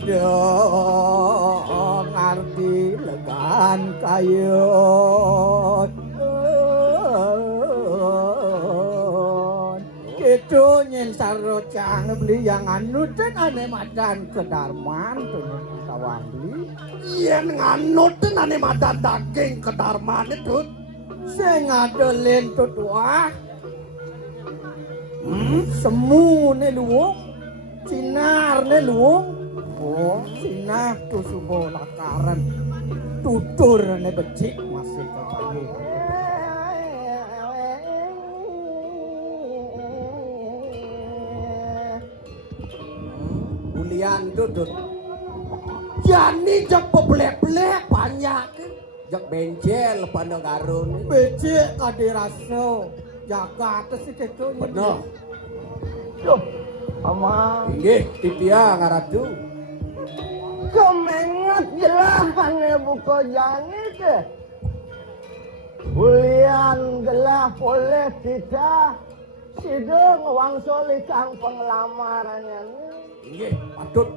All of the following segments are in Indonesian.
ida ngarti legan kayut itu nyen sarocang beli yang anut dan ane madan kedarman tuh tawang beli yen nganut ane madan daging kedarman itu sing adelin tut wah semu ne luwung sinar ne luwung oh sinar tu subo lakaran tutur ne becik masih kebayu bulian dudut jani jak peblek-blek banyak jak bencel pada garun becik kadiraso jaga atas itu bener Duh, ama inggih titia ngaratu kemengat jelahane buko jani ke bulian gelah boleh tidak sideng wangsuli kang pengelamarannya inggih patut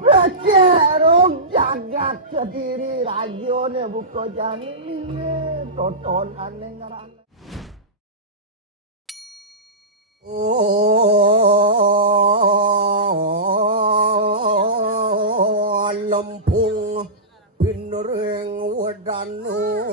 becerok jagat kediri rajone buko jani ini toton aneh ngarana lempung pinering wedano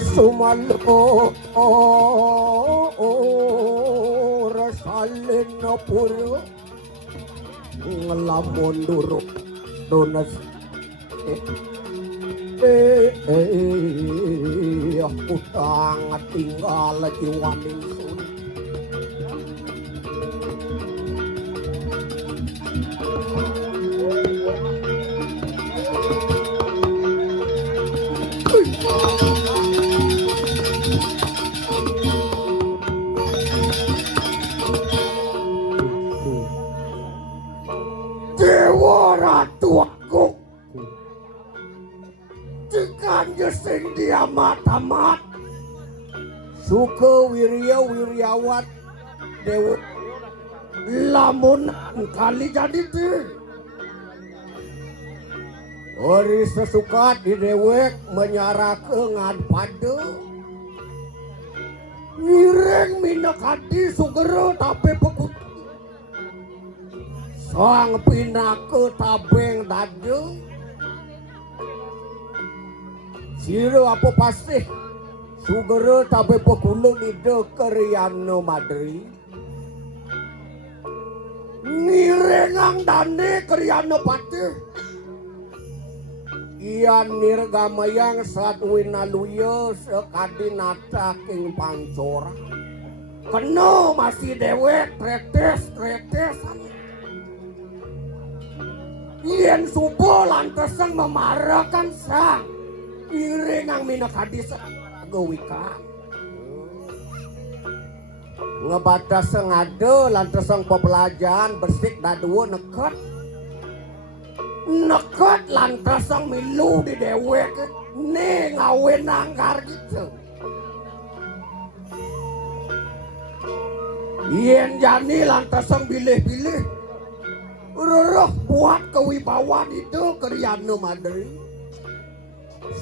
sumalo rasalin na puro ngelamun duruk donas aku sangat tinggal jiwaning sun Dewa Ratu aku Cikanya sing diamat-amat Suka wirya-wiryawat Dewa lamun kali jadi tuh Ori sesukat di dewek menyarakeun pada Ngireng minyak hadi sugero tapi pekut Sang pinake tabeng dade Siro apa pasti sugero tabe pekulu ide keriano madri Ngirengang dane keriano pati Ian nirgamayang saat winaluyo sekadinata king pancora Keno masih dewek tretes-tretesan Yen subuh lantasan memarakan sang Iringang minak hadis gawika Ngebatas sengade lantasan pepelajaran bersik daduo neket Neket lantasan milu di dewek Nih ngawin anggar gitu Yen jani lantasan bilih-bilih Ruruh buat kewibawaan itu keriano madri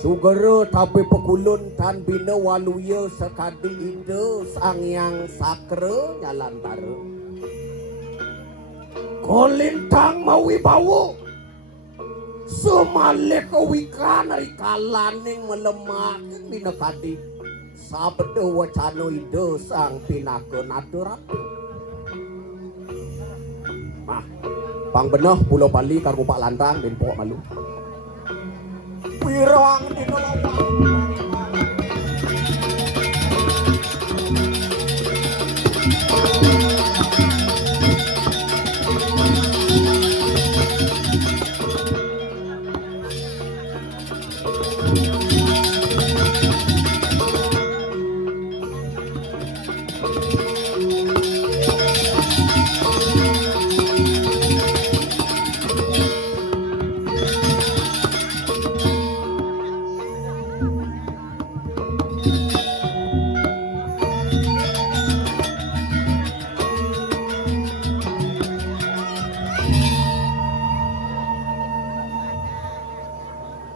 Sugero tapi pekulun tan bina waluya sekadi ide sangyang sakre nyalan taru Kolintang mawibawo Sumalik kewikan ay kalaning melemah bina kadi Sabdo wacano ide sang pinake naturat Pang beneh Pulau Bali karo Pak Lantang den Pok Malu. Pirang dina lawang.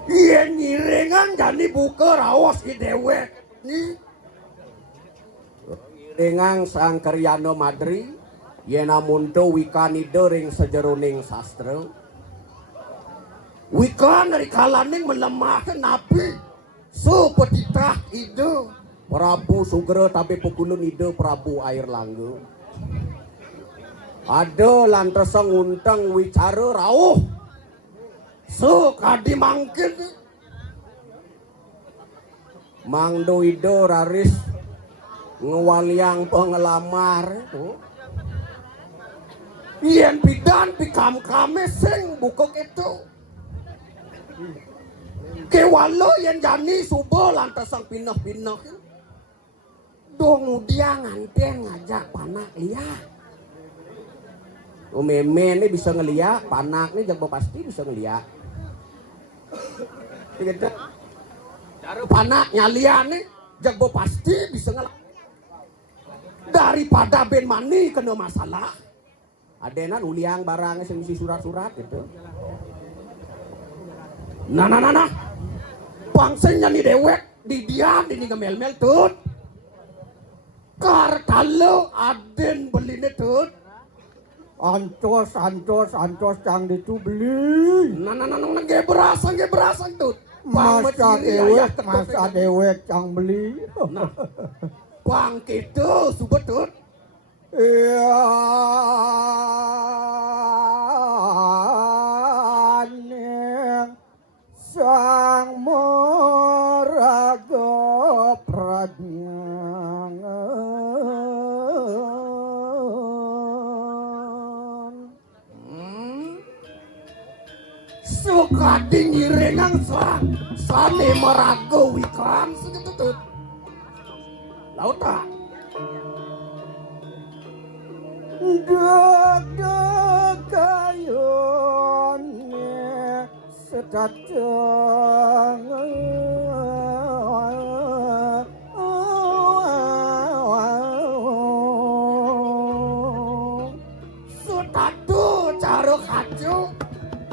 Yen ngiringan jani buka raos i dewek ni. Ngiringan sang Karyana Madri yen amunto wikanide ring sejeroning sastra. Wikan rikalaning melemahkan nabi sepetitah ide Prabu Sugera tapi pukulun ide Prabu Air Langga. Ada lantresang untang wicara rauh sekadi mangkin Mang Doido raris ngewaliang pengelamar yen bidan pikam kame sing bukok itu kewalo yen jani subuh lantresang pinah-pinah dong dia nganteng ngajak panak lihat. Meme ini bisa ngeliat, panak ini jago pasti bisa ngeliat. Gitu. Cara panak nyalian nih jago pasti bisa ngeliat. Daripada ben mani kena masalah. Adenan uliang barangnya semisi surat-surat gitu. Nah. Bangsanya nih dewek di diam di ngemel-mel tut. Kartalo aden beline tut. Antos cang ditu beli. Nah, geberasan tut. Masa dewek cang beli. Nah, bang gitu subetut. Iya. Sang moraga pradnyang. Suka dingirengang sane merago wikan segitu tut. Lauta. Deg kayone sedateng Sutatu caro kacu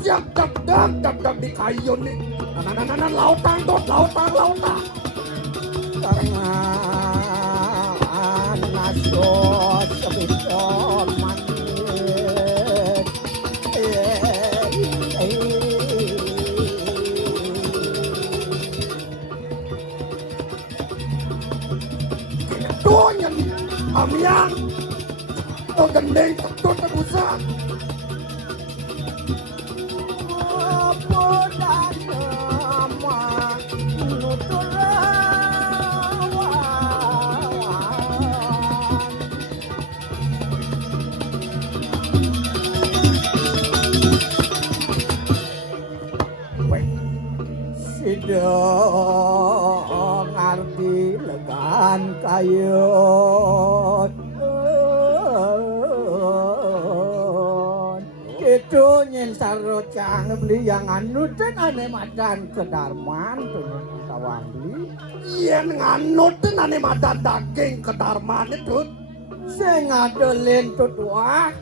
dak di kayu nih. Nah, lautang tut, lautang. Tangan nasos sebisa manit. Doanya nih, amiang. Oh gendeng ketut tebusan. Sidong ngarti legan kayut Kitu nyen sarocang beli yang anut dan ane madan kedarman tuh tawang beli. Yen nganut ane madan daging kedarman itu. Sing ngadelin tut wah.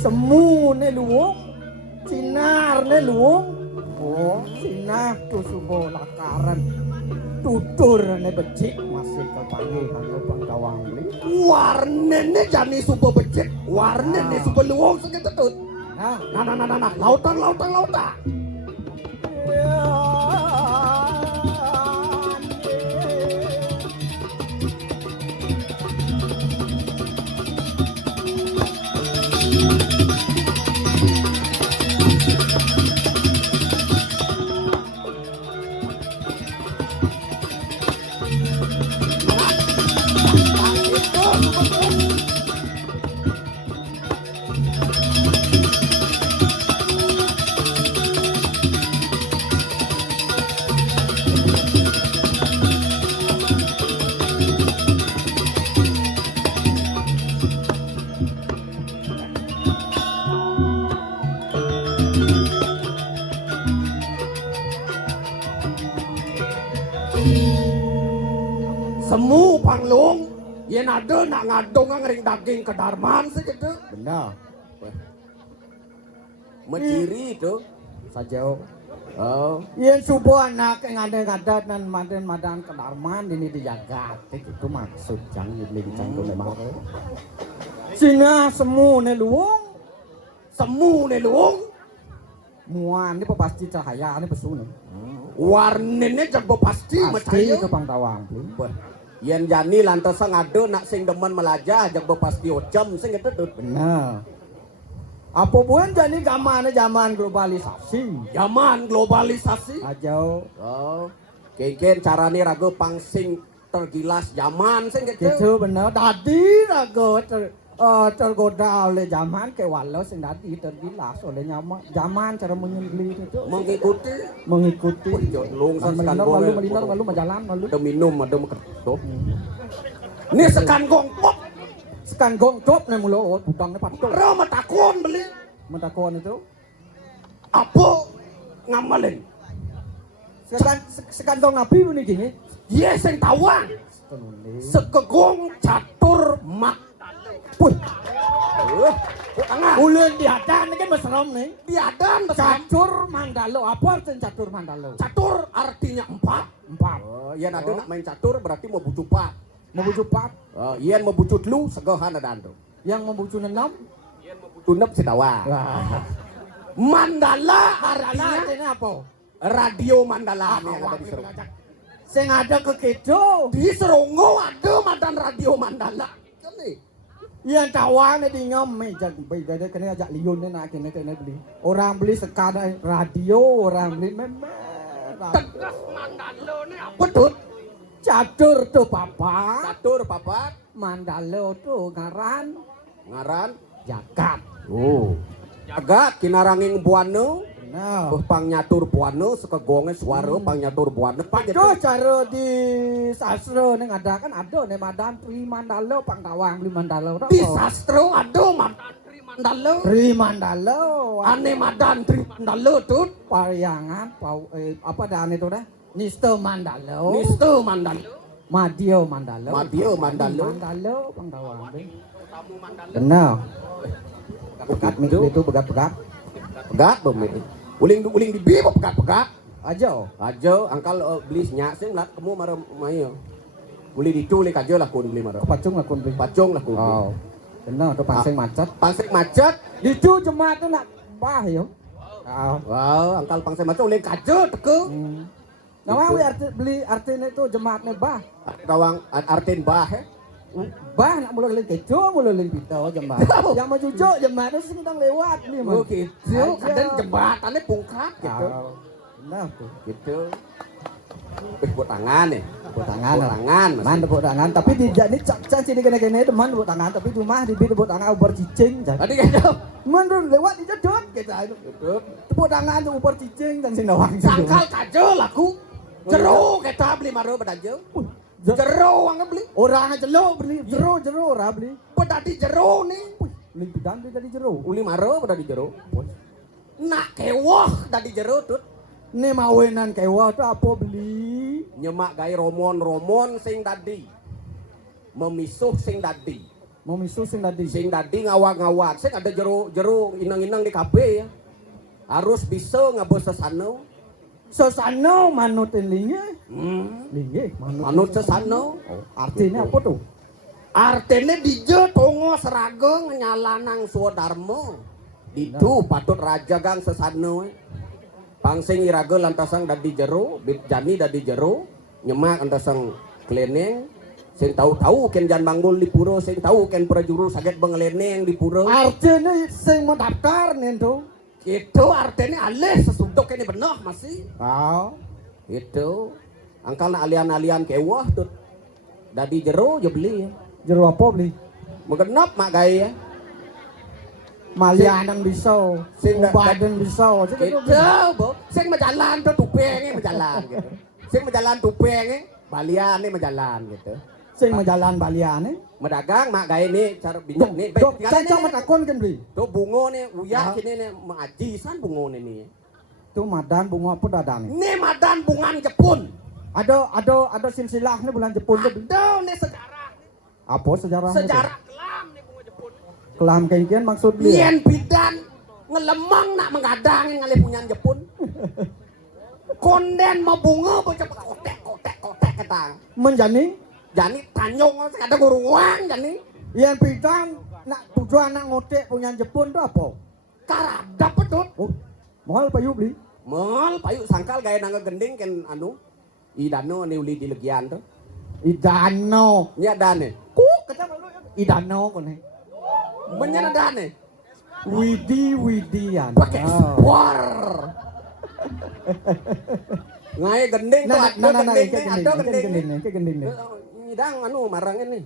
Semu ne luwung. Sinar ne luwung. Oh, sinar tu subuh lakaran. Tutur ne becik masih kepanggil kanggo pangkawang beli. Warnene jani subuh becik, warnene subuh luwung segitu tut. Nah, lautang. Semu panglung, yen ada nak ngadong ngering daging ke Darman segitu. Benar. Menciri itu. Saja. Oh, Yang subuh anak yang ada dan mandan madan kedarman ini dijaga. Itu maksud jangan lebih canggul memang. Sina semu ne luung. semu ne luung. Muan ini pasti cahaya ini pesu ne. Warnene jago pasti Pasti macaya. itu pangtawang. Wah, yen jani lantas ngado nak sing demen melajah jago pasti ocem sing itu tuh. Benar. Apa pun jadi zaman globalisasi. Zaman globalisasi. Aja Oh, kengken carane rago pangsing tergilas zaman sing gitu. gitu benar. Tadi rago tergoda oleh zaman ke walau sing tadi tergilas oleh zaman cara menyembeli itu mengikuti. Lungsan sekan malu majalan malu. Ada minum ada maketok. Ini sekan gongkok. Sekan gongcop nih mulu butangnya patok. Rama takon beli. Mentakon itu. Apa ngamalin? Sekan gong api ini gini. Ye sing tawang. Sekegong catur mak. Wih, Tengah. ulun diadan ini kan mesrom nih. Diadan Catur mandalo. Apa artinya catur mandalo? catur artinya empat. Empat. Oh, yen ada nak main catur berarti mau bucu pak. Membujuk pat. Oh, yen mau bucu lu segohan ada ando. Yang membujuk enam. Yen mau bucu nep si tawa. Wah. Mandala Artinya artinya apa? radio mandala nih yang ada di Serong. Sing ada ke kejo. Di Serongo ada madan radio mandala. Kan nih. Yang tawang di ngom jak beda kena ajak liun nak kena beli. Orang beli sekadar radio, orang beli memang. Tegas mandala nih apa tuh? Catur tuh papa. Catur papat. Mandalo tuh Ngaran. jagat. Oh. Jagat kinaranging buano. Nah. Pang nyatur buano sekegonge suara pang nyatur buano. Itu cara di sastra ning ada kan ada nih madan Tri Mandalo pangtawang beli mandalo. Di sastra ada madan Tri Mandala. Tri Mandalo. Ane madan Tri Mandala tuh. Pariangan apa dah itu dah? Nista Mandalo. Mister Mandala. Madio Mandalo. Madio Mandalo. Mandalo pangtawang. Benar. Begat itu begat-begat. Pegat bom itu. Uling di bi pegat-pegat. Aja. Aja angkal beli nyak sing lat kamu mara mayo. Uli diculik aja lah kun beli mara. Pacung lah kun beli. Pacung lah kun. Oh. Benar tuh pasing macet. Pangsek macet. Dicu jemaat nak bah yo. Oh. Wow, angkal pangsek macet uling kaje teke. Nah, beli artinya itu jemaatnya bah. Tawang artin bah. Bah nak mula lagi kecoh, mula lagi pita jemaat. Yang mau cucuk jemaatnya sih kita lewat nih Oh gitu. Kadang jembatannya pungkat gitu. Nah tuh. Gitu. Buat tangan nih. Tepuk tangan. Tepuk tangan. Man tepuk tangan, tapi tidak ini cak sini kena teman tepuk tangan, tapi rumah di tepuk tangan uber cicing. Tadi kayaknya. Man lewat di jodot kita itu. Gitu. Tepuk tangan tuh uber cicing dan sinawang. Sangkal kaje laku. Jero kita beli maro bedaje. Jero wang beli. Orang jero beli, jero orang beli. Pedadi jero nih. Beli bidang dari jero. Uli maro pedadi jero. Nak kewoh tadi jero tut. Ini mawenan kewa tuh apa beli? Nyemak gai romon sing tadi. Memisuh sing tadi. Mau misu sing tadi. Sing tadi ngawak-ngawak. Sing ada jero inang-inang di KB ya. Harus bisa ngabos sesano. Sesano manutin linge. Linge Manut sesano. Artinya apa tuh? Artinya dije tongo serageng nyalanang swadharma. Itu patut raja gang sesano. Pangsing iraga lantasang dadi jero, jani dadi jero, nyemak antasang kleneng. Sing tahu-tahu ken jan banggul di pura, sing tahu ken prajuru saged bengeleneng di pura. Artinya sing mendaftar nih tuh. Itu artinya alih sesudok ini benar masih. Oh, Itu angkal na alian-alian kewah tuh. Dadi jero yo beli ya. jero apa beli? Mengenap mak gaya. Malianang bisa, Sing dak- badan bisa. Gitu, bo. Sing majalan tuh tupenge majalan gitu. Sing majalan tupenge, baliane majalan gitu. Sing majalan baliane. Medagang mak gaya nih cara binyak nih. Dok, tinggal saya ini, cuma takon kan beli. tuh bungo nih, uyak Ah. kini nih mengaji san bungo nih. Tuh madan bunga apa dadang? Nih madan bungan Jepun. Ada silsilah nih bulan Jepun tuh. Ada nih sejarah. Apa sejarah? Sejarah kelam nih bunga Jepun. Kelam kengkian maksud beli. Yen bidan ngelemang nak mengadangin ngalih punyan Jepun. Konden mau bunga bocah kotek kata. Menjani, Jani tanyong ada guruan jani. yang bidang nak tujuan nak ngotek punya Jepun tuh apa? Karadap pedut. Oh, mahal payu beli. Mal payu sangkal gaya nangga gending ken anu. Idano ni uli di legian tuh. Idano. Nya dane. Kuk kata malu Idano kon he. Menyana dane. Widian. Pakai spor. Ngai gending tuh ada gending nih, ada gending nih. gending. Idang anu marang ini.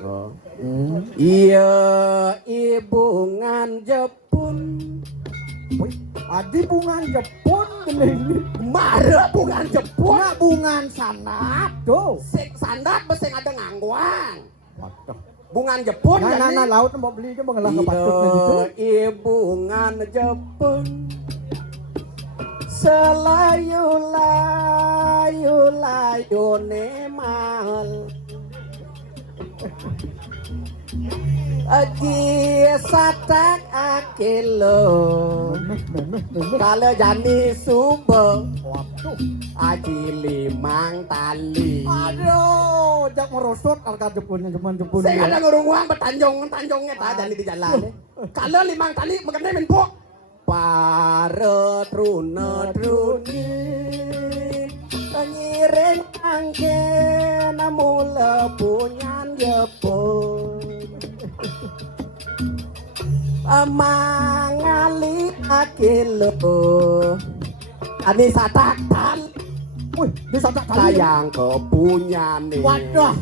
Oh. Hmm. Iya ibungan Jepun. Wih, adi bungan Jepun gending. Mara bungan Jepun. Nak bungan sanat tuh. Sing sandat beseng ada ngangguang. Waduh. Bungan Jepun Nah, laut mau beli ke mengelah ke patutnya gitu. Ibungan Jepun. Selayu layu ne mahal. Aji satak akilo. Kalau jani subo. Waduh. Aji limang tali. Aduh, jak merosot harga Jepunnya Jepun. Saya ada ngurung-ngurung tanjongnya tak jadi di jalan. Kalau limang tali mengenai menpo. Para truna truni ngiring angke namula punyan Jepun. Amangali akilo. Ani sataktan Wih, bisa tak kali. sayang kepunyane. Waduh.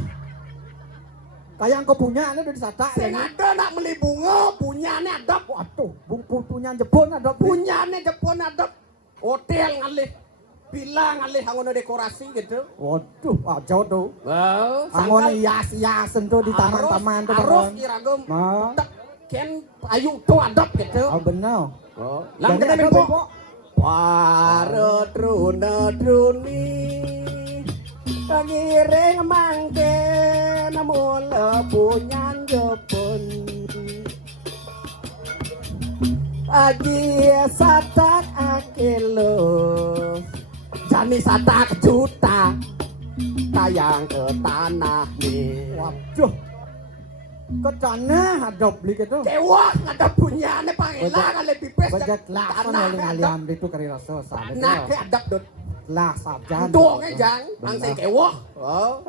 Kayak engkau punya, ini udah disatak. Sing ada nak beli bunga, punyane ada. Waduh, punya Jepun ada Punyane Jepun ada. Hotel ngalih. Bilang ngalih hangono dekorasi gitu. Waduh, aja tuh. Wow, Angon hias-hiasan tuh di taman-taman tuh. Harus iragam. Nah, Ken ayu tuh adab gitu. oh benar. Oh, lang kena menpo. Para truna truni ngiring mangke namula punyan Jepun. Aji satak akilo. Jani satak juta. Tayang ke tanah nih. Waduh. Kecana ada beli gitu. Dewa ada punyane pangelang ale pipes. Bajak lasan oleh ngaliam itu kari rasa sana. Nah, ke adab dot. Lah sabjan. Tuh ngejang, langsung kewo. Oh.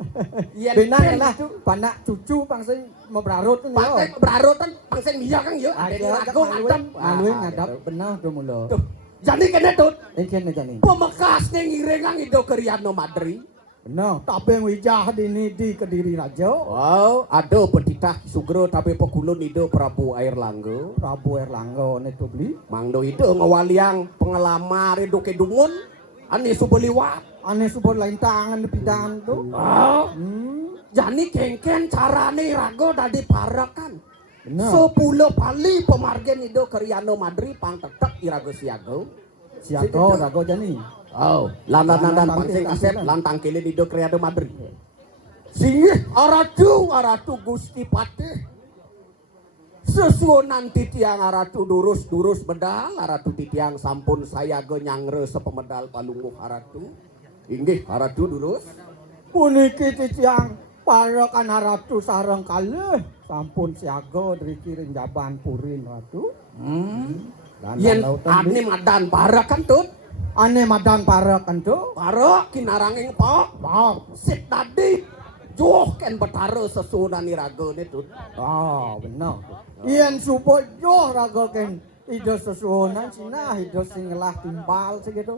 Yen Benar lah, panak cucu pangsing mau berarut ini. Pakai berarutan pangsing dia kan ya. Ada rago adab. Maluin ngadap benar tuh mulo. Tuh. Jadi kene tut. Ikan aja nih. Pemekas ning ngirengang ido Kriano Madri. Benar, tapi yang wijah di Kediri Raja. Wow, ada petitah Sugro tapi pekulun ido Prabu Airlangga. Prabu Erlangga ini tuh beli. Mangdo ido ngawaliang pengelamar ido kedungun. Ani subeliwat. Aneh support lain tangan di pidangan tuh. Oh. Hmm, Jani kengken carane rago dadi parakan. benar. 10 kali pemargen ido Kriano Madri pang tetek irago siago. Siago rago jani. Oh, lantan pangsing asep lantang kili ido Kriano Madri. Singih aratu Gusti Patih. Sesuonan titiang aratu durus bedal aratu titiang sampun saya nyangre sepemedal palungguh aratu. Inggih aratu durus. Puniki titiang parakan haratu sareng kalih. Sampun siaga dari kiring jaban purin ratu. Yen ane madan parakan tut. Aneh madan parakan tuh. Para kinaranging po. Wow. Sit tadi joh ken betara sesunan iraga ne tut. Oh, benar. Iyan support yo raga ken Ido sesuonan Cina, ido sing ngelah timbal segitu.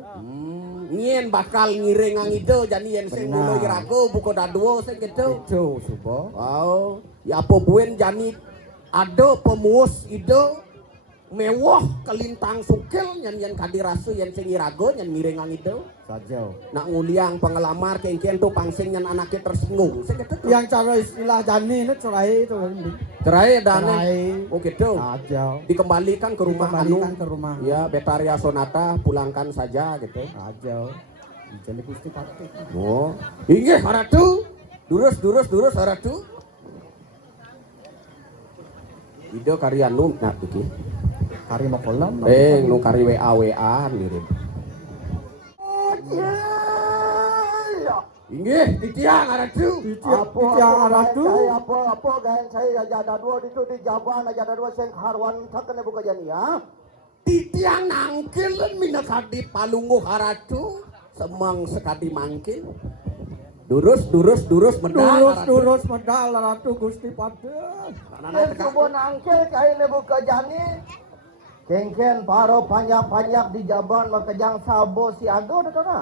Ngien bakal ngiring ang ide jadi yen sing Benar. ulo irago buko daduo sing gitu. Itu subo. Wow, ya apa buen jani ada pemuus ide mewah kelintang sukil nyan kadirasu yen sing irago nyan ngiring ang ide. Saja. Nak nguliang penglamar kengkian tuh pangsing nyan anaknya tersinggung sing gitu. Yang cara istilah jani itu cerai itu. Cerai dan Cerai. oh gitu. Saja. Dikembalikan ke rumah Dikembalikan anu. ke rumah. Ya, Betaria Sonata pulangkan saja gitu. Saja. Jadi Gusti Pati. Oh, inggih haratu. Durus haratu. Ide karya nu nah iki. Hari mau kolam. Nu kari WA ngirim. Inggih, titiang haratu. Apa gaen saya aja ada dua itu di Jaban aja ada dua sing harwan sakene buka jani ya. Titiang nangkil mina kadi palungguh haratu. Semang sekadi mangkil. Durus medal. Durus medal Ratu Gusti Pati. Yen subuh nangkel kaine buka jani. Kengken paro panjang-panjang di Jaban makejang sabo siago da kana.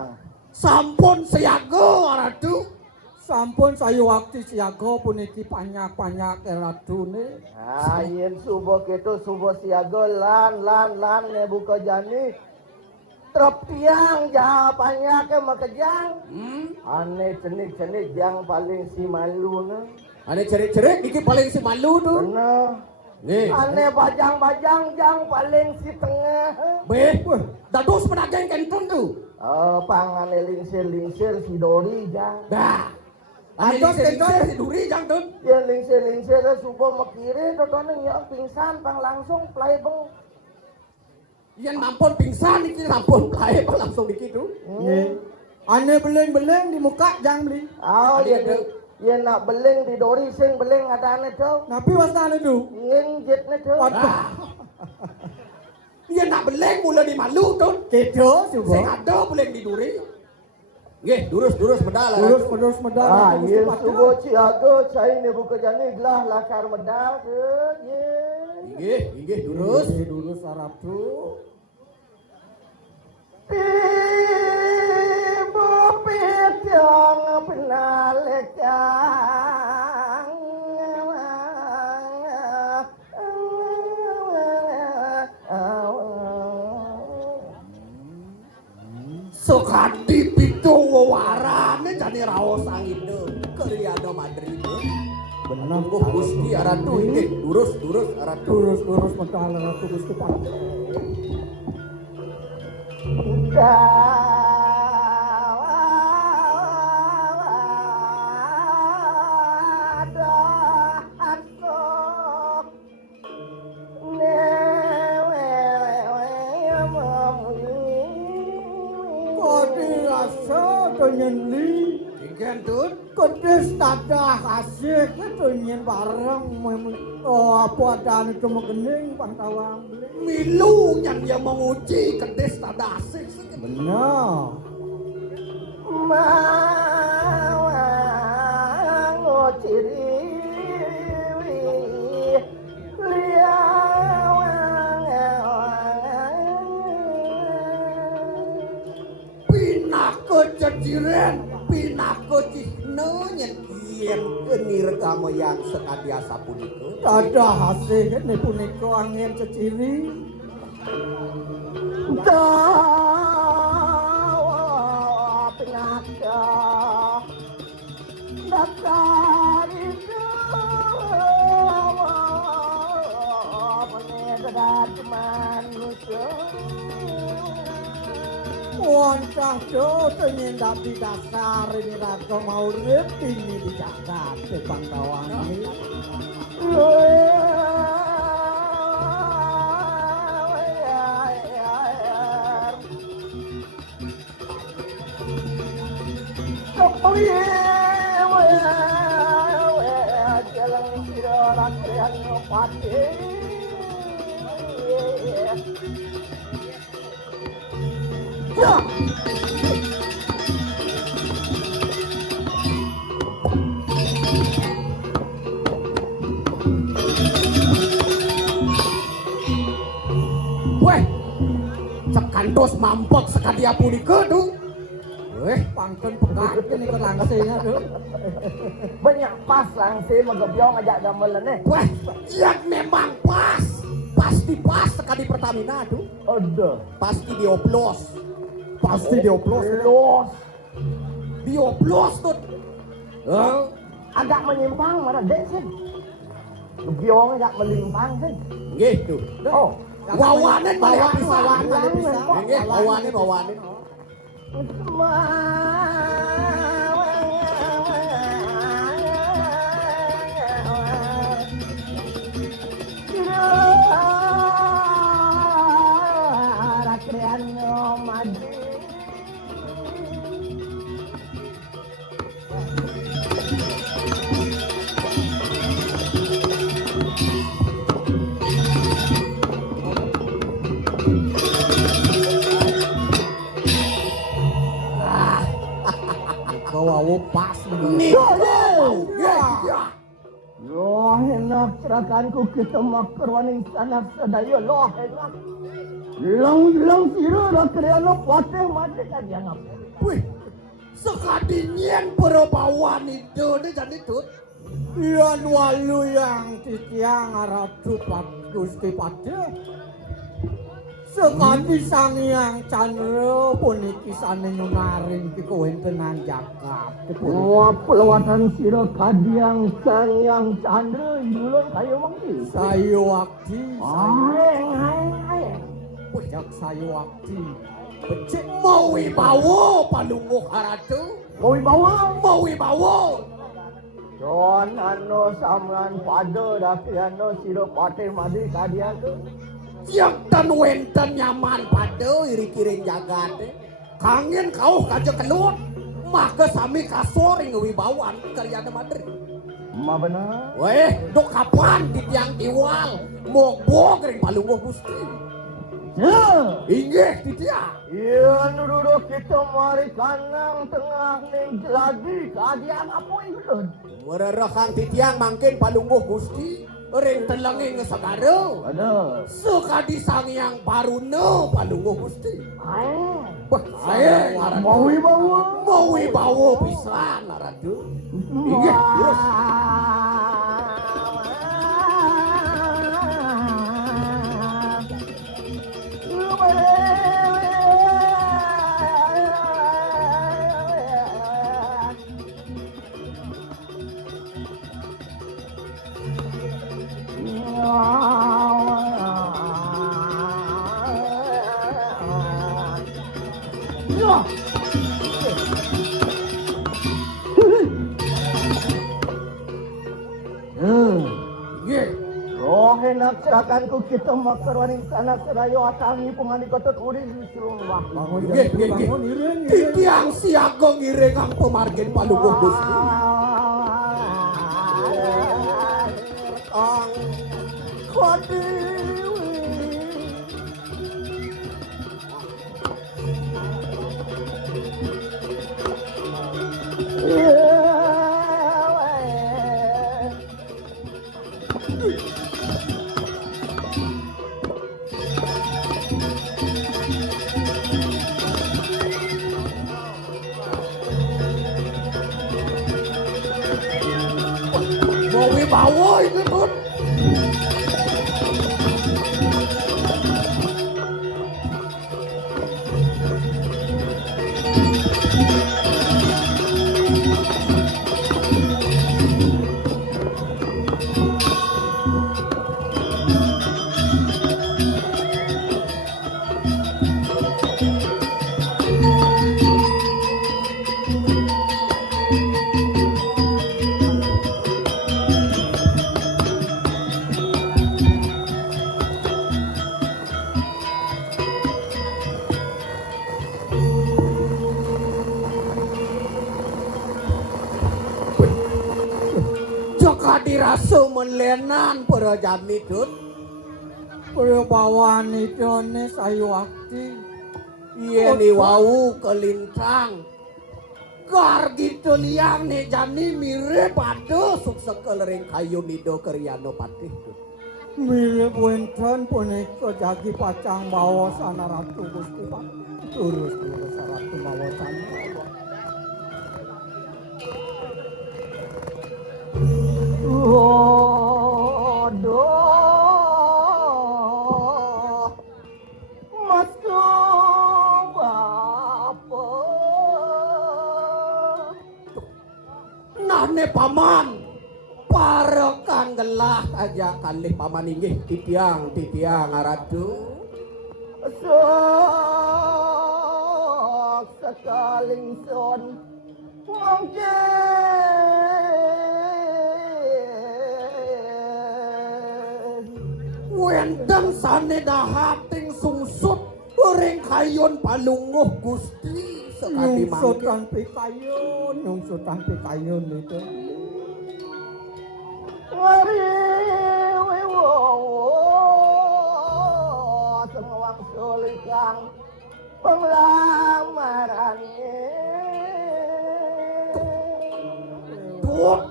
Sampun siaga haratu. Sampun sayu waktu siaga puniki panyak-panyak Ratu ne. Ah yen subuh kitu subuh siago lan ne buka jani. Trop tiang jawabannya ke makejang. Aneh cenik yang paling si malu na. Aneh cerik-cerik iki paling si malu tuh. Bener. Nih. Aneh bajang yang paling si tengah. Beh, dados pedagang kentun tuh. Pangane lingsir si Dori jang. Dah. Aneh Dados kentun si duri jang tuh. Ya lingsir subuh makire totone yang pingsan pang langsung play beng. Yen mampun pingsan iki sampun kae langsung dikitu. Ane beleng-beleng di muka jang beli. Oh ya nak beleng di Dori sing beleng ada ane tuh. Napi wasana itu. Nginjet ne tuh. Waduh. Yen nak beleng mula di malu tuh. Kedo Sing coba. ada beleng di duri. Nggih, durus medal. Terus medal Ah, Ratu Gusti ye Pati. sugo ciago cai ne buka jani gelah lakar medal ke ye. Inggih, durus. Durus Ratu. Ibu pitong penalekang Sekadi pitu wawarane jani raos anginde. Keriado Madrid. Benar Tunggu Gusti aratu inggih, durus aratu. Durus medal Ratu Gusti Pati. Kodi rasa penyeli. Inggen tuh. Kedes tadah kasih ketunyin bareng. Oh apa ada itu megening pantawang beli. Milu yang dia menguji kedes tada asik. Benar. Mau ciri Pinako ceciren, pinako cihno yen kenir kamu yang sekadiasa punika. Ada hasil ini punika angin ceciri. Dawa penaka Dakar itu Penegadat manusia Wancah do penyindak di dasar ini rasa mau rip ini di jagat di pantauan ini. sekantos mampek sekadia punika tuh. Pangken pegat ini ke langsingnya tuh. Banyak pas langsing megebyong ajak gamelan nih. Wah, yang memang pas. Pasti pas sekali Pertamina tuh. Ada. Pasti dioplos. Pasti dioplos. Los. Dioplos tuh. Agak menyimpang mana dek sih. Gebyong agak melimpang sih. Gitu. Oh. Wawanen balik pisan. balik pisan. Nggih, wawanen. Bawa pas Nih. Ya. Loh enak serakanku kita makar waning sanak sadaya loh enak. Lang siro rakreano pateh mati kadian apa. Wih, sekadinyen perobawan itu nih jadi tut. Yan walu yang titiang aratu pat Gusti Pade. Sekadi sangyang Candra puniki sane nyunaring pikuwontenan jakab. Wah pelawatan siro kadiang sangyang Candra indulun kayu mangki. Sayu wakti. Aeng. Jak sayu wakti. Becik mau wibawa palungguh haratu. Mau Wibawa. Don ano samran pada dakiano siro pateh madi kadian tu. Yang dan wenten nyaman pada iri-kiring jagat. Kangen kau kaja kelut. Maka sami kasoring wibawan karyana madri. Ma benar. Weh, dok kapan di tiang diwal. Mok-mok ring palungguh gusti. Ya. Inggih di tiang. Iya duduk kita mari kanang tengah ning lagi kadian apa itu? Mererahang di tiang mangkin palungguh gusti. Ring telengi ngesagaro. Ada. Sekadi sang yang baru no palungguh gusti. Aeng. Wah, saya Mau wibawa. mau wibawa pisan laradu. Inggih, terus. Inggih. Roh enak cerakanku kita makar waning sanak serayo atangi pungani kotot uri suruh wah. Nggih. Titiang siaga ngiring ang pemargin palungguh gusti. Ang kodiwi. Mau wibawa itu tut. Dirasa menlenan para jami tut. Perubawan itu nih sayu wakti. Iya ni wau kelintang. Gar gitu liang nih jami mirip pada sukses kelering kayu nido keryano patih tut. Mirip wonten punika jagi pacang bawasana Ratu Gusti Patur Ratu bawasana. Aduh, masuk apa? Nane paman parekan gelah aja kalih paman inggih titiang Ratu. Sok sekaling son mungkin Wenten sane dahating sungsut ring kayun palunguh Gusti sekadi mangke. Nyungsutan pikayun itu. Ngariwiwo sengwang sulikang penglamarannya. Tut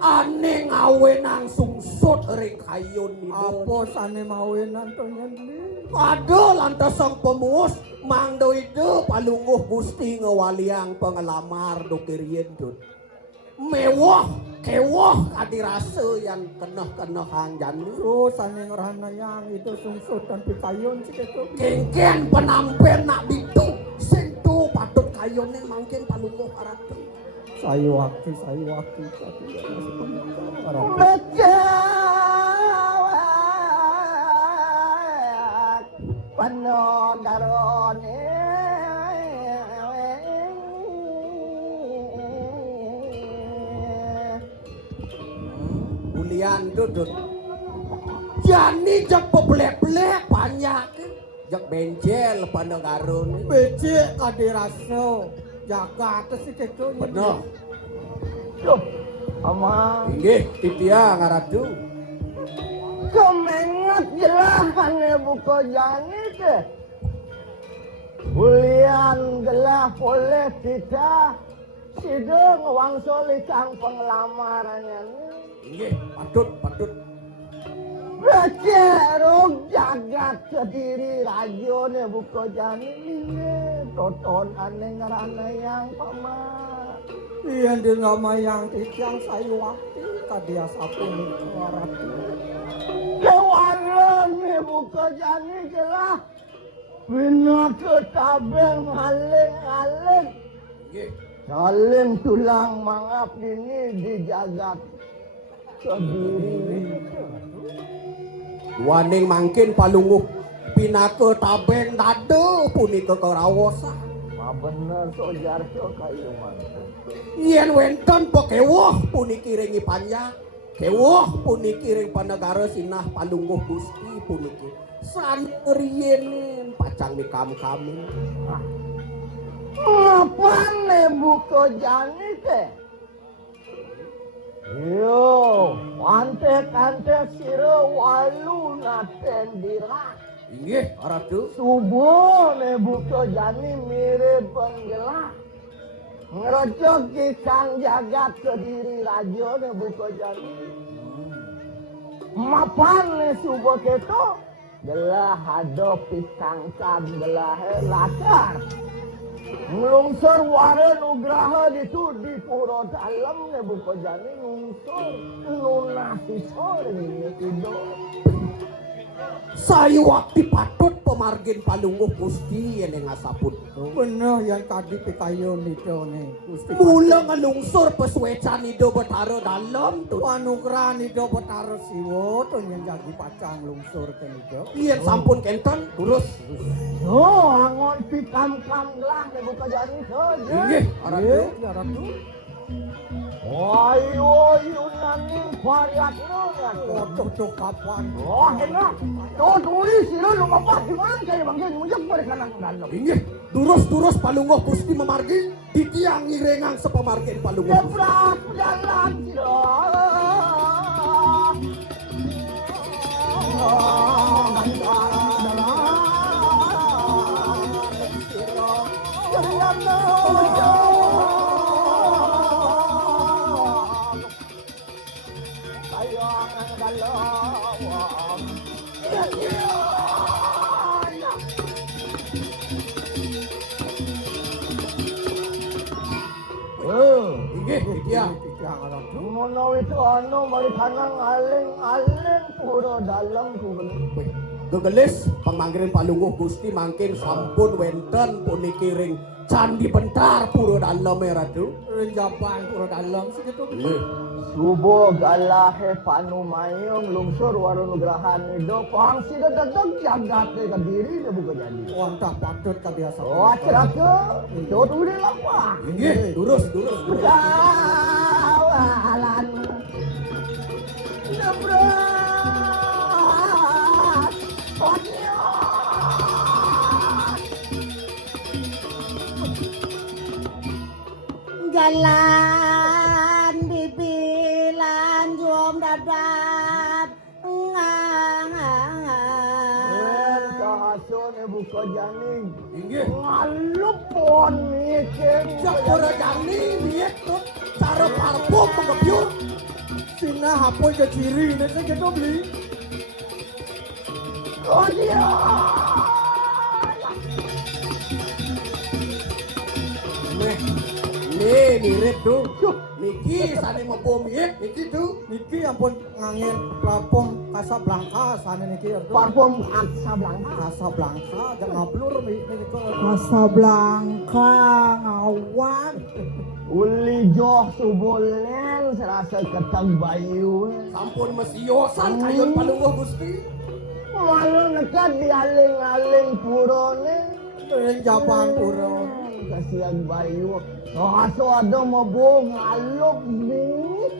ane ngawenang sungsut ring kayun itu. Apa sane mawenan to nyendi? Aduh lantas sang pemuus mangdo itu palunguh Gusti ngewaliang pengelamar dokirien tut. Mewah kewah kadirase yang keneh hangjani. Terus sane ngrana yang itu sungsutan pikayun siketu. Kengken penampen nak bitu sing tu patut kayone mangken palunguh Ratu. Sayu waktu Becawat penuh darone. Bulian dudut. Jani jak peblek-blek banyak. Jak benjel panegarun. becik kadiraso jaga atas siketu. Bener. Duh, ama Inggih titiang Ratu. kemengat jelahane buka jani ke. Bulian gelah boleh tidak sideng wangsuli kang pengelamarannya. Inggih patut. Becerok jagat kediri rajone buka jani ini toton aneh ngerana yang paman. Iya di ngamayang titiang sayu waktu kadia sapun Ratu. Kewaran buka jani jelah. Bina ketabeng aling-aling. Inggih. Saling tulang mangap ini dijagat kediri. Waning mangkin palunguh pinake tabeng dado punika kerawosan. Ma bener sojar so kayu mangkin. Yen wenten pekewah puniki ringi panjang. Kewah puniki ring panegara sinah palunguh Gusti puniki. Sanriyenen pacang mikam kami. Ngapane buka jani ke? Yo, antek-antek siro walu naten dirah. Inggih Ratu. Subuh ne buka jani mirip penggelah. Ngerocok kisang jagat kediri rajo ne buka jani. Mapan ne subuh keto. Gelah hadap pisang kan gelah latar. Ngelungsur waren nugraha itu di pura dalam ne buka jani ngelungsur. Lunasi sore ini tidur. Sayu waktu patut pemargin palunguh Gusti yang ngasaput. Bener yang tadi pikayun itu nih Gusti. Mula ngelungsur peswecan itu betara dalam tuh. Panugrahan itu betara siwo tuh yang jadi pacang lungsur kan itu. Yen sampun kenten terus. Oh, angon pikam-kam lah ne buka jani saja. Inggih Ratu. Ya Ratu. Ayo Yunanin variatnya kan. Foto kapan? Oh, enak. Tuh tulis sila lumapat di mana kayak bangkit mujak pada kanan dalam. Inggih durus palunguh Gusti memargi titiang ngirengang sepemargin palunguh Gusti. Gebrak jalan sila. Sayang dalam Tiang. Tiang alam tu. Mono itu anu balik kanan aling pura dalam ku. Gegelis pamanggirin palungguh Gusti mangkin sampun wenten puniki ring candi bentar pura dalem ratu. Renjapan pura dalam segitu. Subo galahe panu mayong lungsur warung nugrahan ido pangsi dadang jagat ke diri dia buka jadi. Wantah patut kebiasa. Oh acerake jod uli lapa. Nggih, durus. Alan. Nebrat. Odio. Jalan bibilan juom dadat Kahasone buka janing. Nggih. Ngalupon mikir. Jak ora jani lihat tuh cara parfum mengebyur. Sina hapon ke ciri ni segitu beli. Odio. Nih mirip tuh. Niki sane mau mirip niki tuh. Niki ampun ngangin parfum Casablanca sana niki tu. Parfum Casablanca. Casablanca jangan ngablur niki. Casablanca ngawan Uli joh subulen serasa ketang bayu. Sampun mesiosan kayun palungguh Gusti. Malu nekat di aling-aling purone. Renjapan pura. Kasihan bayu. Aso ada mabung ngalup nih.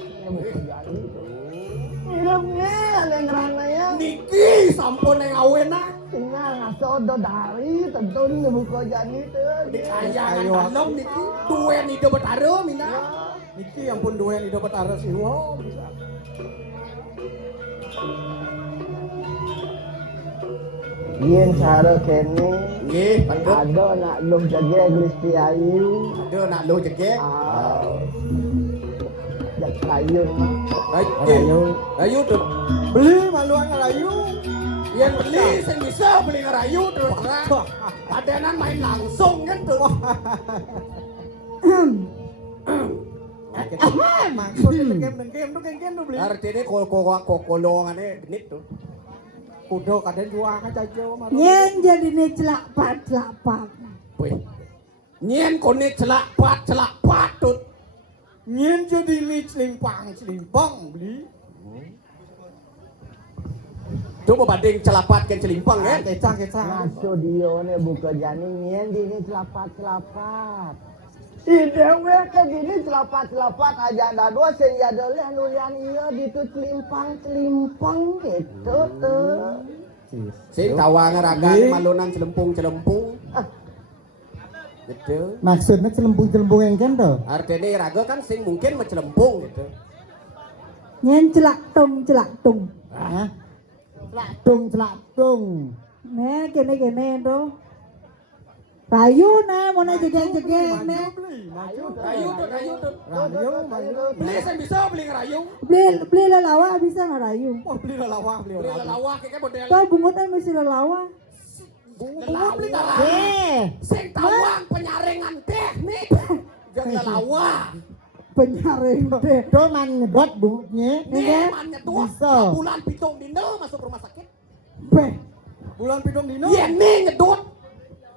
Hidup nih ada ngerana ya. Niki sampun yang awena. Tinggal ngaso ada dari tentu nih buka jani tuh. Dikayangan dalam niki. Duen ide betara mina. Niki ampun dua yang dapat aras iwo. Yen cara kene Nggih, pandut. ada nak lum jaga Gusti Ayu. Ada nak lo jegek. Jak kayu mah. Rayu tuh. Beli maluan ngerayu. Yang beli sing bisa beli ngerayu terus terang. Padenan main langsung kan tuh. Maksudnya game tu beli. Artinya kolongannya genit tuh. Kudo kadang jual aja malu. nyen jadi nih celak pat Wih. Nyen kone celak pat tut. Nyen jadi ni selimpang beli. Coba banding celapat kan celimpang kan. Kecang. Ngaso dia ne buka jani nyen di ni celapat. Si dewe ke gini celapat aja ada dua sing ya dole nulian iya ditu celimpang gitu tuh. Sing tawang ragan malunan celempung. Gitu. maksudnya celempung yang kan tuh Artinya raga kan sing mungkin mencelempung gitu. nyen celak tung Hah? celak tung nih kene tuh rayu nih mau jegek nih Rayu tuh. Beli sing bisa beli ngerayu. beli lelawa bisa nggak rayu Beli lelawah. Beli lelawah kayak model. tuh bungutan mesti lelawa Lelawah beli ngerayu. Sing tawang penyaringan teknik. Jangan lelawah. penyaring deh tuh man nyedot bungnya Nih man nyetuh. bisa Bulan pitung dino masuk rumah sakit. beh Bulan pidong dino. Yen nih nyedot.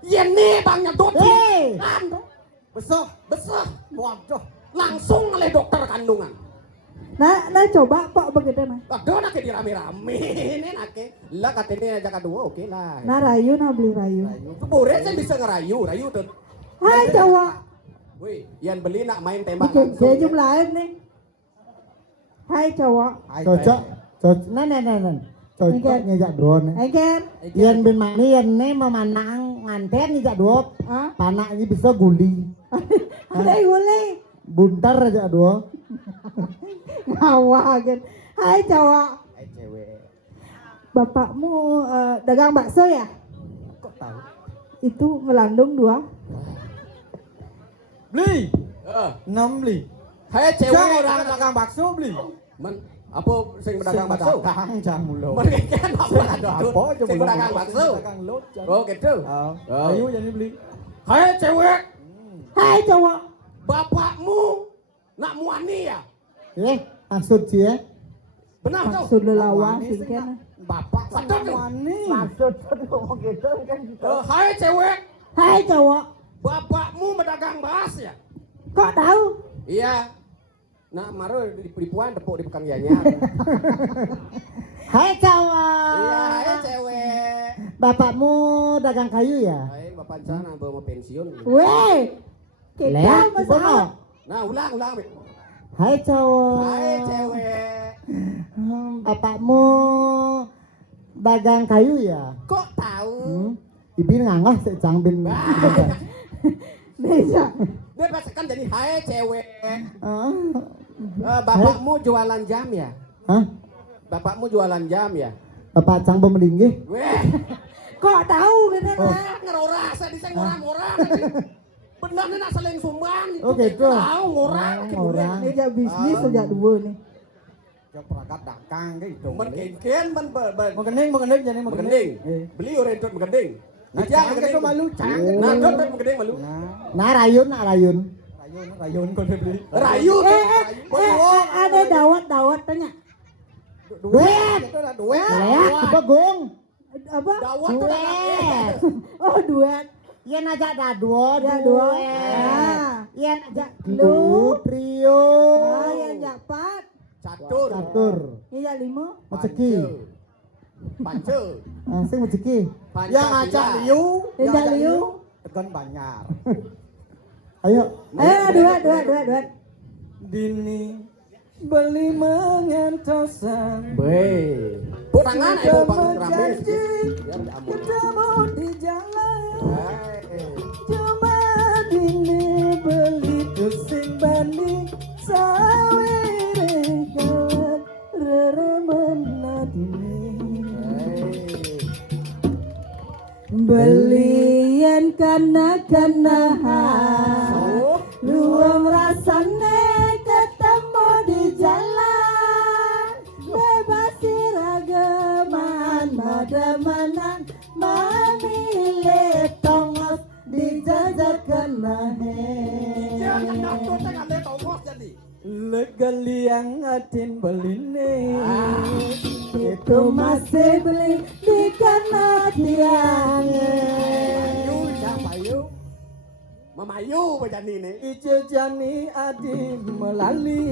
Yen nih bang nyedot. Hei. Ando. Besok. Besar. Waduh. Langsung oleh dokter kandungan. nah coba pak begitu nah Aduh nak dirame-rame. Ini nake. Lah katanya aja kedua oke lah. nah rayu nah beli rayu Boleh saya bisa ngerayu tuh. hai cowok Wih, yang beli nak main tembak bikin langsung. dia lain nih hai cowok Cocok, nah, cocok ngejak drone. Eger Yan bin mani yan ne memanang nganten ngejak dua, ah panak ini bisa guli, ada gulai buntar aja dua. ngawagen hai cowok bapakmu dagang bakso ya Kok tahu? itu ngelandung 2 Beli. Heeh. 6 beli. Hai Cewek cewek orang dagang bakso beli. Men, apa sing pedagang bakso? Dagang jam mulu. Mereka apa ada Apa aja sing pedagang bakso? Dagang lot. Oh gitu. Oh. Ayo jadi beli. Hai cewek, hai cowok bapakmu Nak muani ya? Maksud dia. Benar tuh. Maksud lelawan sing kene. Bapak sadar tuh. Maksud ngomong gitu kan gitu. Hai cewek, Hai cowok, bapakmu pedagang beras ya? kok tahu? Iya. Nah, maro di puan tepuk di Pekan Gianyar. Hai cowok. Iya, hai cewek. Bapakmu dagang kayu ya? Hai, bapak sana mau pensiun. Weh, kita Lihat, masalah. Nah, ulang. Be. Hai cowok. Hai cewek. Bapakmu dagang kayu ya? Kok tahu? Ibin ngangah secang bin. Bisa. Dia pastikan jadi hai cewek. Ah. Bapakmu jualan jam ya? Hah? Bapakmu jualan jam ya? Bapak cang pemelinggih? Weh, Kok tahu kene lah. ngerora saya diseng orang-orang. Benar nih nak saling sumbang gitu. Oh, gitu. Tahu orang. Orang. Ini aja bisnis sejak dua nih. Jok perangkat dagang gitu. Mengenken Mengening jadi mengending. Beli orang itu mengending. Nah, jangan gitu malu, jangan. Nah, kan mengending malu. Nah, Rayun. rayun kalau dia beli. Rayu tuh. Ada dawat tanya. Duet. Duet. Lihat, bagong. Apa? Dawat tuh. Duet. Oh, duet. Yen aja ada dua. Ah. Yen aja lu trio. Ah, yang japat. Catur. Iya 5. Rezeki. Pance. Sing rezeki. Yang ngajak liu, Yang ngajak liu. tekan banyak. Ayo. Duet. Dini beli mengentosan. Be. Tangan ayo bang rame. Ketemu di jalan. Cuma dini beli tusing bani sawere kawan reremena dini. Belian kana luang rasane ketemu di jalan, bebas iragaman madamanan mamile tongos dijajakan nahe. Jangan nakut dengan dia tongos jadi. Legal yang atin beline. Itu masih beli di kana tiangnya. Mayu siapa Mayu? Mamayu bejani nih. Ijo jani adi melali.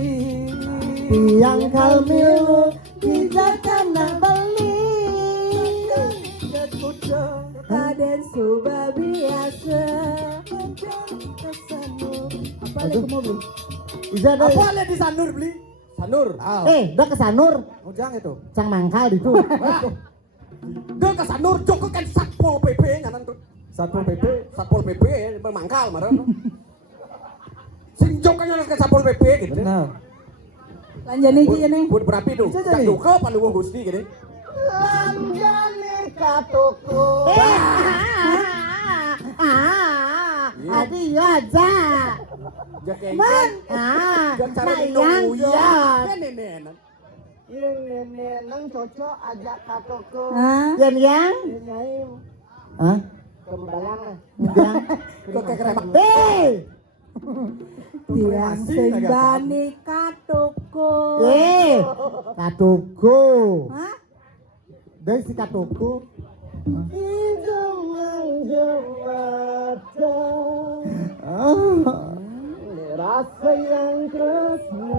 Tiang kalmilu dijajakan beli. Kaden suba biasa. Apa lagi mobil? Bisa deh. Apa lihat di Sanur beli? Sanur. Udah ke Sanur. Ujang itu. Cang mangkal itu. Dia ke Sanur cukup kan Satpol PP nganan tuh. Satpol PP. Satpol PP bermangkal marah. Sing jokannya ke Satpol PP gitu. Benar. Lanjani aja nih. Buat berapi tuh. Bisa Jak jadi. duka palu Gusti gitu. Lanjani katuku. Adi aja. Jak Man. Jak cara Nah minum yang ya. jod. Kan nenek. Ini nang cocok ajak katuku. Hah? Yang? Ini Hah? kembalang. Yang? Kok kayak kerepak. Tiang sing bani katuku. Katuku. Hah? Dari si katuku. Rasa yang tresno,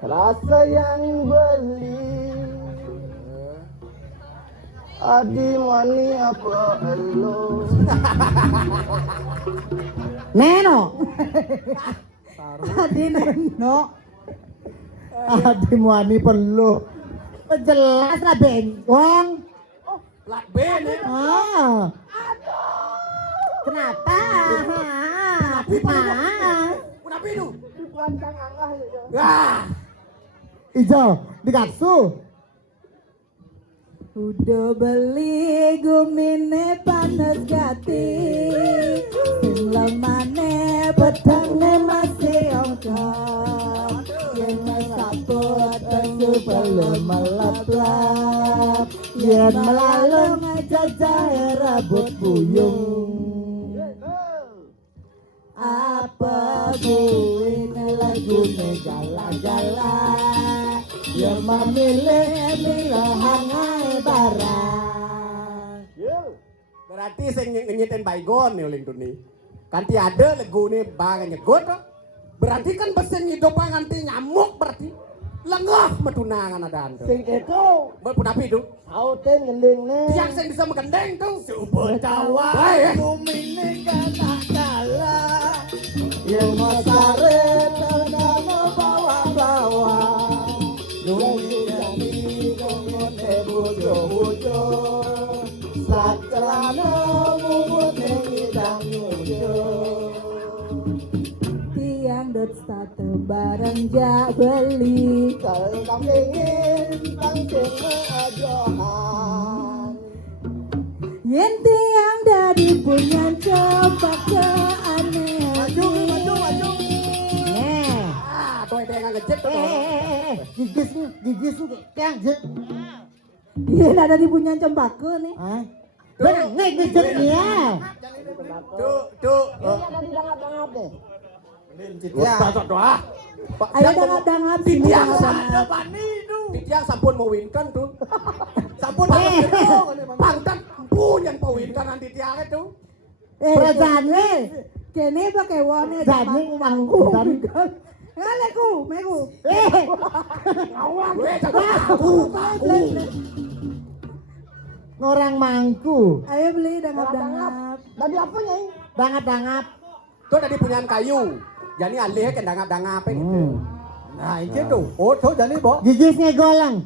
rasa yang beli. Adi mani apa elo? Neno. Adi neno. Adi muani perlu. Jelas lah bengkong. Plat B nih. Kenapa? Kenapa itu? Dipandang angah ya. Wah. Ijo dikaksu. Udah beli gumine panas gati, sing lemane petangnya masih ongkap. Yen sapot tesu belum melap-lap, yen melalung jajah rambut buyung. Apa bu? ne jala-jala ya memilih hangai barang. Berarti sing nyetin baygon nih uling tuni. Kanti ada lagu nih bang nyegot. Berarti kan besen hidup nganti nyamuk berarti. Lengah medunangan ada ando. Sing itu Berpun api itu. saute ngelingne. Tiang sing bisa mengendeng tuh. Betawa Baik. lumine kala Yang masare tengano bawa-bawa. Lumine gongone bojo-bojo. Sacelana mumut ngidang nyujo. Tiang dot satu barang ja beli. Kalau kambingin tangking ajohan. Yen tiang dari punya coba ke aneh. maju. Eh, Ah, tuh ada yang ngejek tuh. gigis tiang je. Yen ada di punya cempaka nih. Ah. Benang ngejek dia. Tuh. Ya. Cocok doa. Ayo dangap-dangap sini Tiang dangap-dangap. Bani itu. Tiang sampun mawinkan tuh. Sampun Eh. pangkat punya pawinkan nanti tiang itu. Perasaan le. Kene pakai wone Jadi mangku. dan Ngaleku, meku. Weh, aku. Ngorang mangku. Ayo beli dangap-dangap. Tadi apa nyai? Dangap-dangap. Tuh tadi punyaan kayu. Jadi alih kan dangap-dangap gitu. Nah, ini tuh. Oh, tuh jadi, Bo. Gigisnya golang.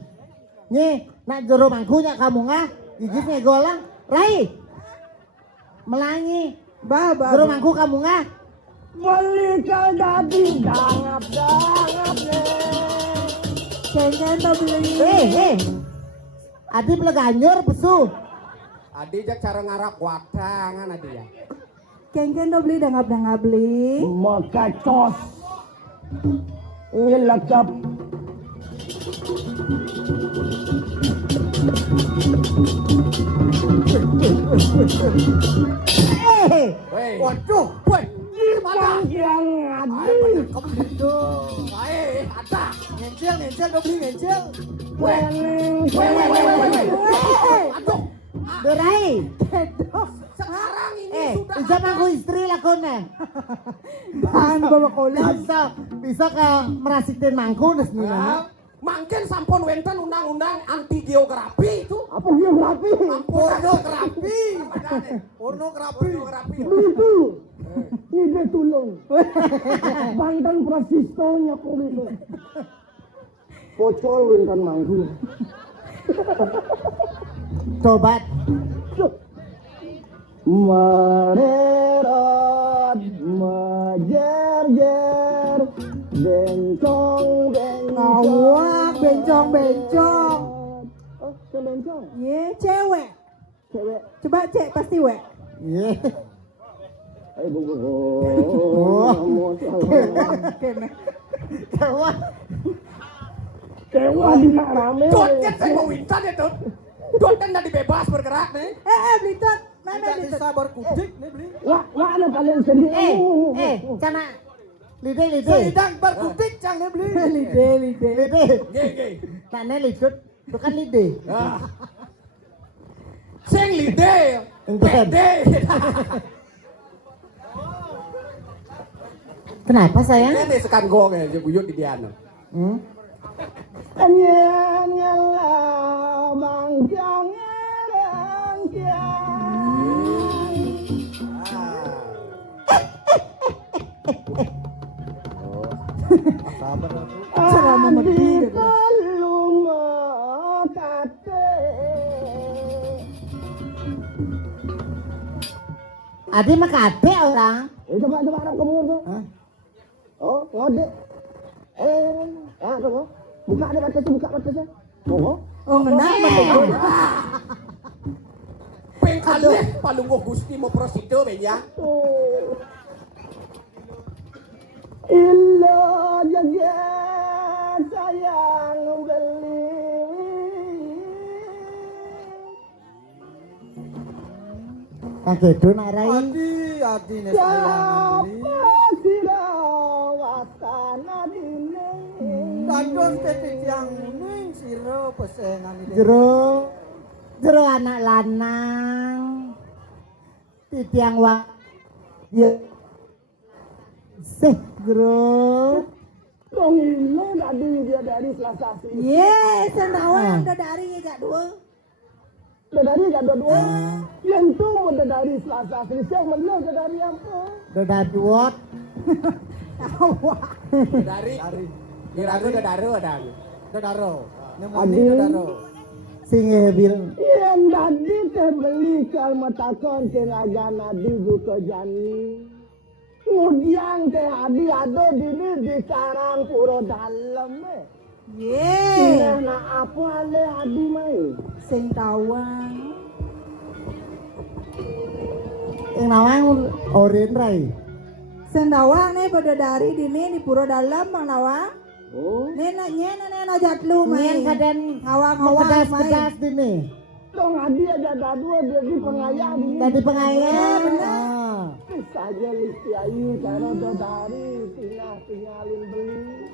Nih, nak jero mangkunya kamu ngah. Gigisnya golang. Rai. Melangi. Bah. Jero mangku kamu ngah. Melikal dadi dangap-dangap Kengken to beli. Adi peleganyur pesu. Adi jak cara ngarap wadangan adi ya. Kengken to beli dangap-dangap beli. Maka cos. Ini lakap. Weh. Waduh. Weh. Mana? Yang Ayo banyak kebeli tuh. Ayo ada. Ngencel, udah beli ngencel. Weh. Aduh. Berai. Sekarang ini sudah Bisa mangku istri lakonnya. Bahan bawa kolam. Bisa ke merasitin mangku nes nih. Mungkin sampun wenten undang-undang anti geografi itu. apa geografi? Pornografi. Pornografi. Itu. Ide tulung. Bantan Francisco-nya kok itu. Pocol wintan manggu. Tobat. Mererot, mejer-jer, bencong. Awak bencong. Oh, ke bencong? Ye, cewek. Cewek. Coba cek pasti wek. Iya. Ayo bungku. Kene. Kawah. Cewa di rame. Dotnya saya mau wintan ya Dot. Dot kan tadi bebas bergerak nih. Beli tot. Mana Tidak beli tot? bisa berkutik nih beli. Wah, ada kalian sendiri. Cana. Lide. Sedang berkutik cang nih beli. Lide. Lide. Gege. Tane lidut. Itu kan lide. Ah. Sing lide. Enten. Pede. Kenapa sayang? Ini sekan gong ya, buyut di diana. Hmm? Anyanya bangkang. Sabar aku. Cara memedi. Adi mah kate orang. Coba orang kamu tuh. Hah? Oh, ngode. Kamu. Buka batasnya. Oh. Oh, ngena menunggu. Peng kalih palungguh Gusti mau prosito ya. Oh. Illa jaga sayang beli. Kagedo nak rai. Adi nih sayang beli. Siapa sirawatan rajana dine. Dados titiang ning sira pesengan iki. Jero anak lanang. Titiang wa ya. Seh jero. Dong ini tadi dia dari Selasa sih. Ye, sendawan udah dari gak dua. Dari gak dua. Yang tu udah dari Selasa sih. Siapa mana dari apa? Dari what? Dari Irago dadaru ada. Dadaro. Nemoni dadaro. Singe bil. Yang tadi teh beli kalau takon ke rajana di buka jani. Kemudian teh adi ada di sarang pura dalam Ye, na apa ale adi mai sing tawang. Yang nawang oren rai. Sendawang nih pada dari dini di pura dalam mang nawang. oh Nena jatlu main. Ngen kaden Ngawang-ngawang kedas-kedas dini. dong adi aja dua jadi pengayam ini Tadi pengayam. saja listi ayu cara dari tinggalin beli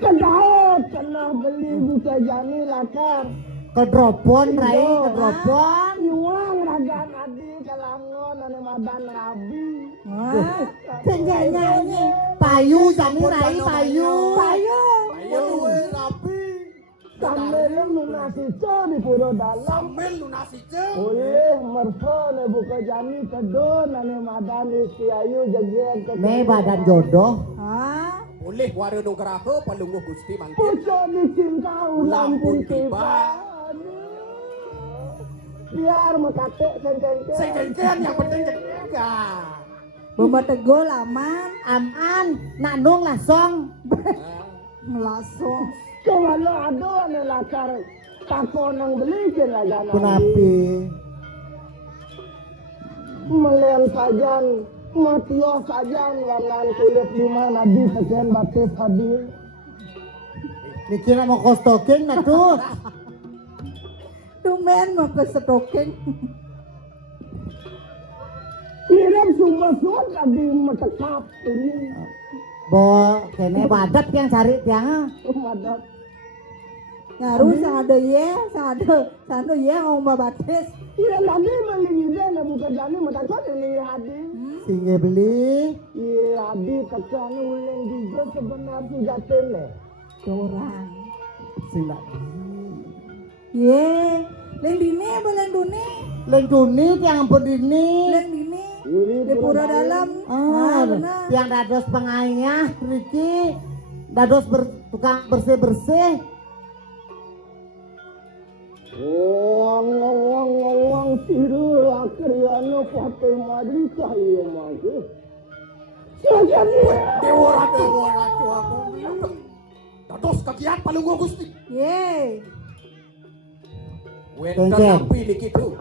kena beli buka jani lakar Kedropon rai, kedropon. Iwang raga nadi kalangon ane madan rabi. Wah, nyanyi. Payu jani rai payu. Payu. Kowe rapi. Sambil lunasi di pura dalam. Sambil lunasi je. Oleh merso ne buka jani kedon ane madan isi ayu jagian ke. Me badan jodoh. Hah? Boleh waru nung keraho palunguh Gusti mangkin. Pucuk dicinta ulang pun tiba. Biar mekatek sengkengke. Sengkengken yang penting jaga. Bomba tegol aman, Aman, nak nung lasong. langsung. Kalau ada ane lakar takon nang beli ke raga nadi. Kunapi. Melian sajan, matio sajan warnan kulit lima nadi sekian batis hadir. Dikira mau kostokin na tuh. Tumen mau ke stocking. Kirim sumber tadi metekap ini. Bo, kene badat yang cari tiang. Madat. Ngaruh sado ye ngomong babatis. Iya tadi beli ide na buka jani metekap ini hadir. Singe beli. Iya hadir tekan ulen juga sebenarnya sudah tele. Orang. Sing nak. Ye, leng dini apa leng duni? Leng duni tiang ampun dini. Leng dini. Di pura dalam. Benar. Yang dados pengayah Riki. Dados tukang bersih-bersih. Wang tiru akhirnya pakai madri saya maju. Dewa ratu aku. Dados kagiat palunguh Gusti. Ye. Wenten api dikitu.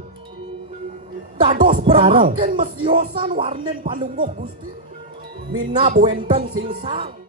Dados bermakin mesyosan warnen palunguh Gusti. Mina buenten singsang.